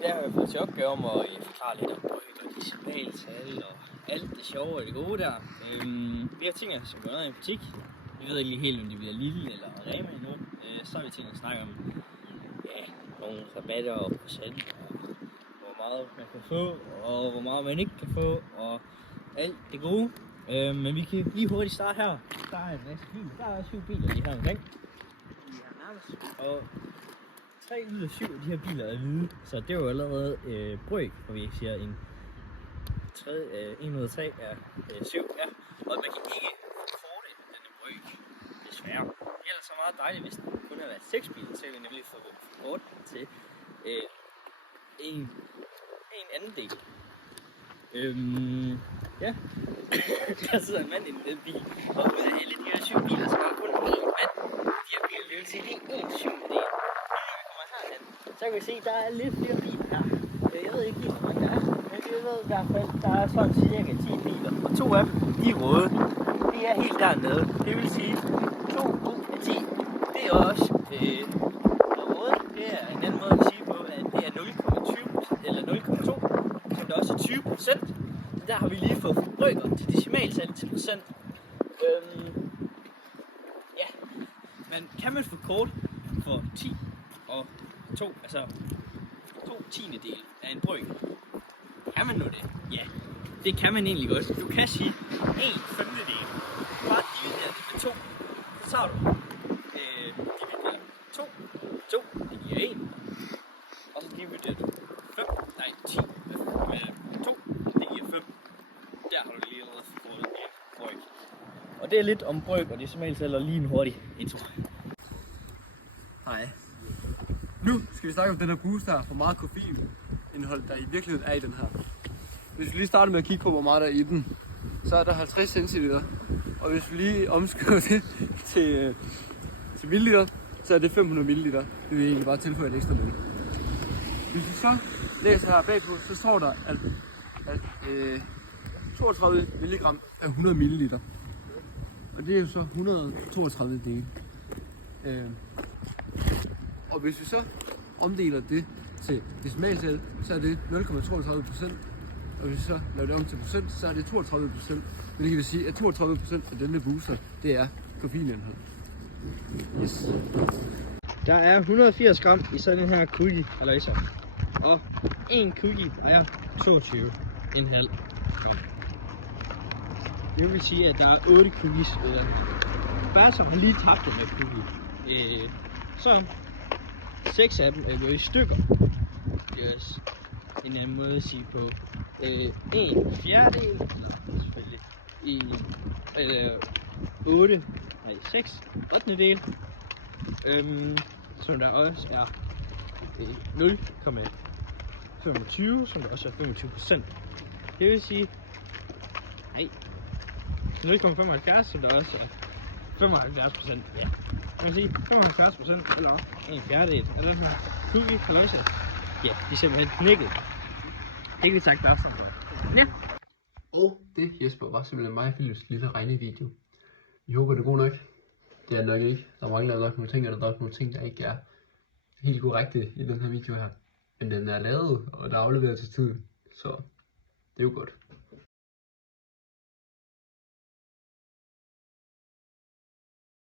I dag har jeg fået til opgave om at forklare lidt om brøk og decimaltal og alt det sjove og det gode der. Vi har ting, som går ned i en butik. Vi ved ikke lige helt, om det bliver Lidl eller Rema endnu. Så har vi tænkt at snakke om nogle rabatter og procent, og hvor meget man kan få, og hvor meget man ikke kan få, og alt det gode. Men vi kan lige hurtigt starte her. Der er en masse biler. Der er 7 biler lige her omkring. Og 3 ud af 7 af de her biler er hvide, så det er jo allerede brøk, hvor vi siger en 1 ud af 3 er 7, ja. Og man kan ikke korte denne brøk, desværre. Ellers så meget dejligt, hvis det kun har været 6 biler, så kan vi nemlig få kort til en anden del. Ja, der sidder en mand i den bil, og ud af alle de her 7 biler, så er der kun én mand. De her biler, det vil sige, det er 1/7 del. Så kan vi se, at der er lidt flere biler her. Jeg ved ikke lige, hvor mange der er, men vi ved i hvert fald, at der er sådan cirka 10 biler. Og 2 af dem, de er røde. De er helt dernede. Det vil sige, 2 ud af 10, det er også røde. Det er en anden måde at sige på, at det er 0,20 eller 0,2, som der også er 20%. Der har vi lige fået brøker til decimaltal til procent. Ja, men kan man få kort for 10 og 2, altså 2/10 af en brøk? Kan man nu det? Ja, det kan man egentlig godt. Du kan sige 1/5. Bare dividere det med 2. Så tager du dividerer 2. 2, det giver 1. Og så dividerer du 10 med 2, det giver 5. Der har du lige allerede fået en brøk. Og det er lidt om brøk og decimaltal og lige en hurtig intro. Hej. Nu skal vi snakke om den her booster her, hvor meget koffeinindhold der i virkeligheden er i den her. Hvis vi lige starter med at kigge på, hvor meget der er i den, så er der 50 centiliter. Og hvis vi lige omskriver det til milliliter, så er det 500 milliliter. Det vil egentlig bare tilføje et ekstra nul. Hvis vi så læser her bagpå, så står der, at 32 milligram er 100 milliliter. Og det er jo så 132 dele. Og hvis vi så omdeler det til decimaltal, så er det 0,32%. Og hvis vi så laver det om til procent, så er det 32%. Men det kan sige, at 32% af denne booster, det er koffeinindhold. Yes. Der er 180 gram i sådan en her cookie, og en cookie vejer 22,5 gram. Det vil sige, at der er 8 cookies ud af det. Bare som har lige tabt den her cookie. Så 6 af dem er gået i stykker. Det er også en anden måde at sige på 1/4, eller selvfølgelig 6 8/8, som der også er 0,25, som der også er 25%. Det vil sige 0,75, som der også er 75%, ja. Man kan sige 75% eller 1/4 af den her cookie halløjse. Ja, de er simpelthen knækket. Det kan sagt bare sådan noget. Ja. Og det, Jesper, var simpelthen mig og Philips lille regnevideo. Vi håber, det er god nok. Det er nok ikke. Der mangler nok nogle ting, og der er nok nogle ting, der ikke er helt korrekte i den her video her. Men den er lavet, og der er afleveret til tiden. Så det er jo godt.